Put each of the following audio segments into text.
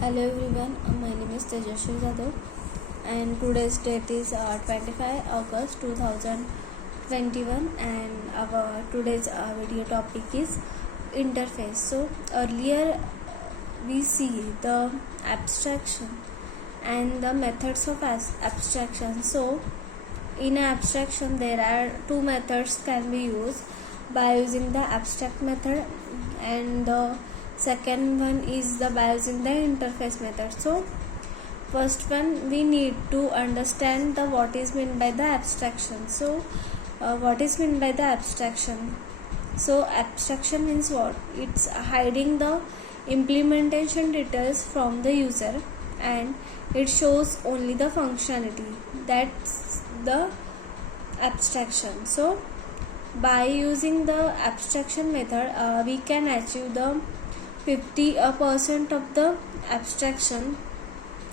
Hello everyone, my name is Tejasvi Jadhav and today's date is 25 August 2021 and our today's video topic is interface. So earlier we see the abstraction and the methods of abstraction. So in abstraction there are two methods can be used by using the abstract method, and the second one is the by using the interface method. So first one we need to understand the what is meant by the abstraction. So what is meant by the abstraction? So abstraction means what? It's hiding the implementation details from the user and it shows only the functionality. That's the abstraction. So by using the abstraction method we can achieve the 50% of the abstraction,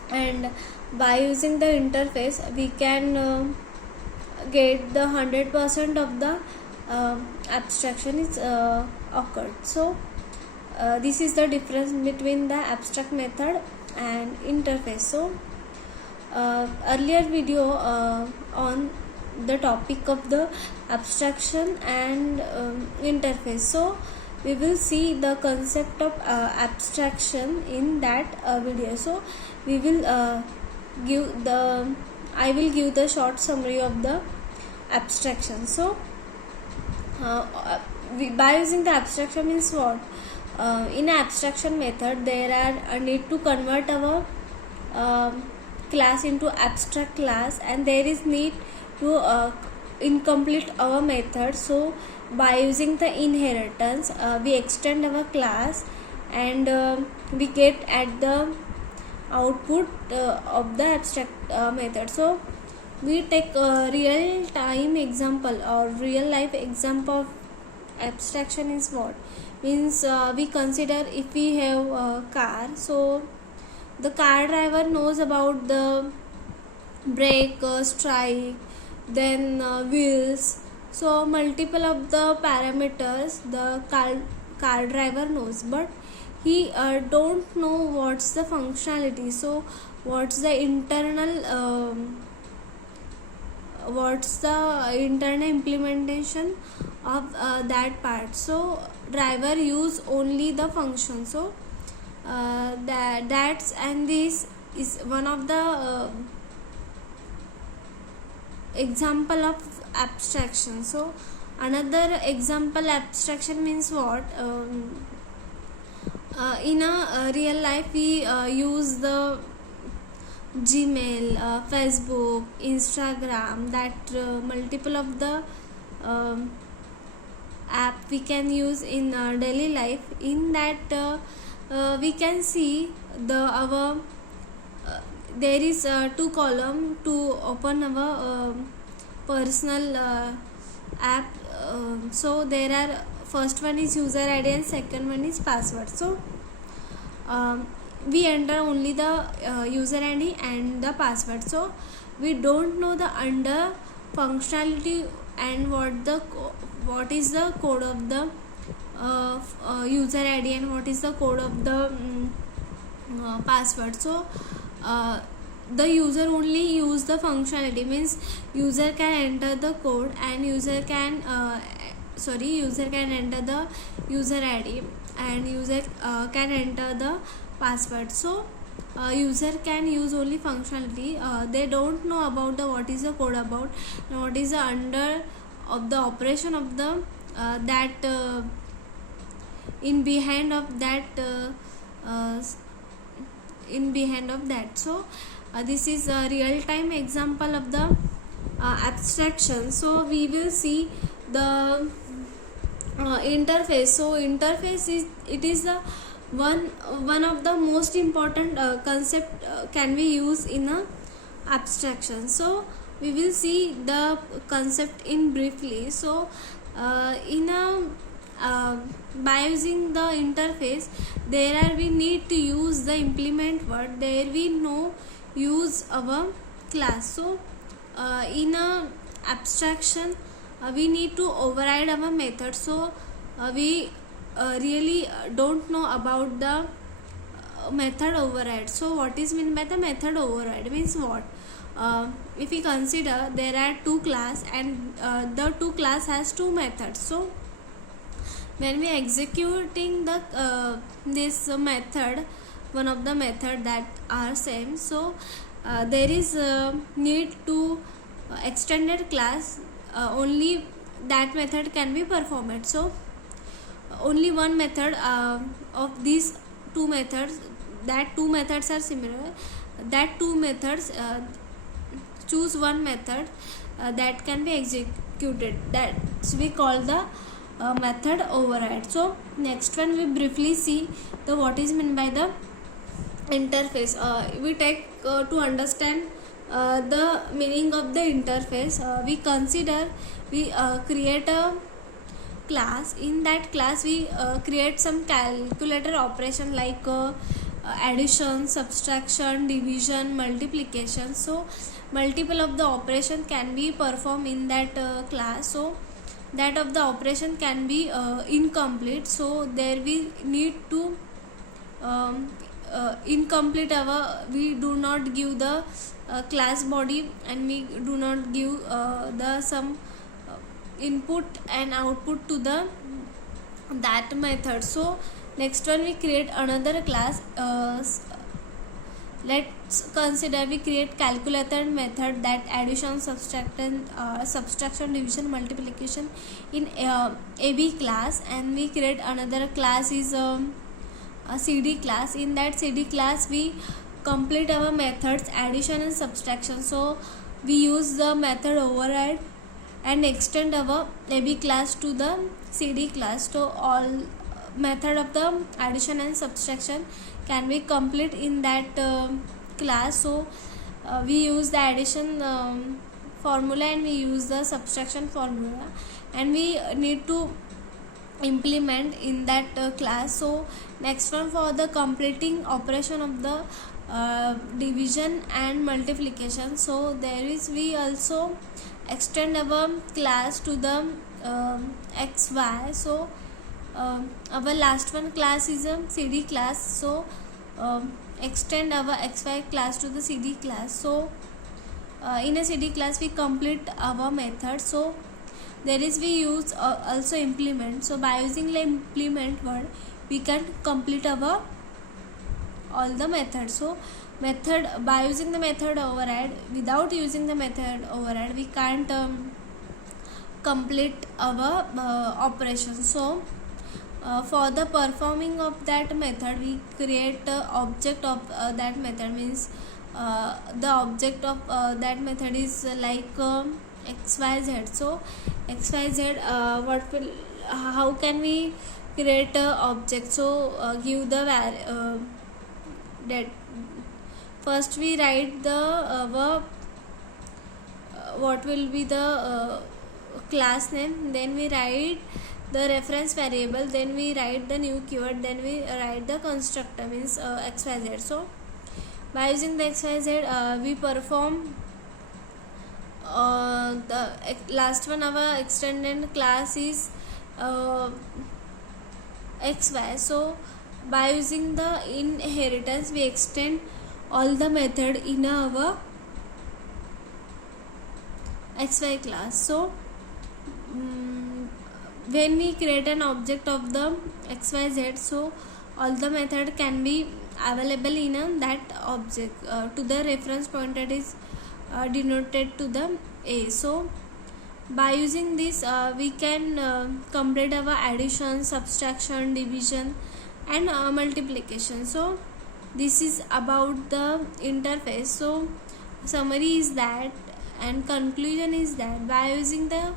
and by using the interface we can get the 100% of the abstraction is occurred. So this is the difference between the abstract method and interface. So earlier video on the topic of the abstraction and interface. So we will see the concept of abstraction in that video. So we will I will give the short summary of the abstraction. So by using the abstraction means what? In abstraction method there are need to convert our class into abstract class, and there is need to incomplete our method. So by using the inheritance we extend our class and we get at the output of the abstract method. So we take a real time example or real life example of abstraction is what means. We consider if we have a car, so the car driver knows about the brake, strike, then wheels. So multiple of the parameters the car driver knows, but he don't know what's the functionality. So what's the internal implementation of that part. So driver use only the function. So that's and this is one of the example of abstraction. So another example abstraction means what? In a real life we use the Gmail, Facebook, Instagram, that multiple of the app we can use in daily life. In that we can see the our there is two column to open our personal app. So there are first one is user ID and second one is password. So we enter only the user ID and the password. So we don't know the under functionality and what is the code of the user ID and what is the code of the password. So the user only use the functionality, means user can enter the code and user can enter the user ID and user can enter the password. So user can use only functionality. They don't know about the what is the code about, what is the under of the operation of the that in behind of that in behind of that. So this is a real time example of the abstraction. So we will see the interface. So interface is the one of the most important concept can be used in a abstraction. So we will see the concept in briefly. So in a by using the interface there are we need to use the implement word, there we know use our class. So in a abstraction we need to override our method. So we really don't know about the method override. So what is meant by the method override means what? If we consider there are two class and the two class has two methods. So when we executing the this method, one of the method that are same, so there is need to extended class, only that method can be performed. So only one method of these two methods, that two methods are similar, that two methods choose one method that can be executed, that we call the method override. So next one we briefly see the what is meant by the interface. We take to understand the meaning of the interface. We consider we create a class. In that class we create some calculator operation like addition, subtraction, division, multiplication. So multiple of the operation can be performed in that class. So that of the operation can be incomplete, so there we need to incomplete our, we do not give the class body and we do not give the some input and output to the that method. So next one we create another class. Let's consider we create calculator method, that addition, subtraction, division, multiplication in AB class, and we create another class is a CD class. In that CD class we complete our methods addition and subtraction. So we use the method override and extend our AB class to the CD class. So all method of the addition and subtraction can be complete in that class. So we use the addition formula and we use the subtraction formula, and we need to implement in that class. So next one for the completing operation of the division and multiplication. So there is we also extend our class to the xy. So our last one class is a CD class. So extend our xy class to the CD class. So in a CD class we complete our method. So there is we use also implement. So by using the implement word we can complete our all the methods. So method, by using the method override, without using the method override we can't complete our operation. So for the performing of that method we create object of that method, means the object of that method is like xyz. So xyz, what will, how can we create a object? So give the that first we write the what will be the class name, then we write the reference variable, then we write the new keyword, then we write the constructor, means xyz. So by using the xyz we perform the last one, our extended class is xy. So by using the inheritance we extend all the method in our xy class. So when we create an object of the xyz, so all the method can be available in that object. To the reference pointer is denoted to the a. So by using this we can complete our addition, subtraction, division and multiplication. So this is about the interface. So summary is that and conclusion is that by using the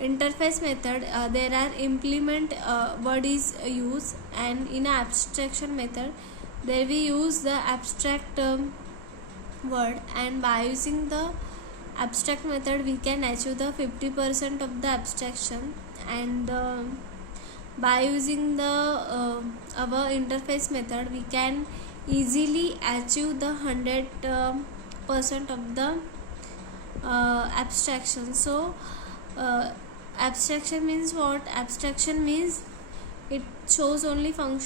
interface method there are implement word is used, and in abstraction method there we use the abstract word, and by using the abstract method we can achieve the 50% of the abstraction, and by using the our interface method we can easily achieve the 100% of the abstraction. So abstraction means what? Abstraction means it shows only function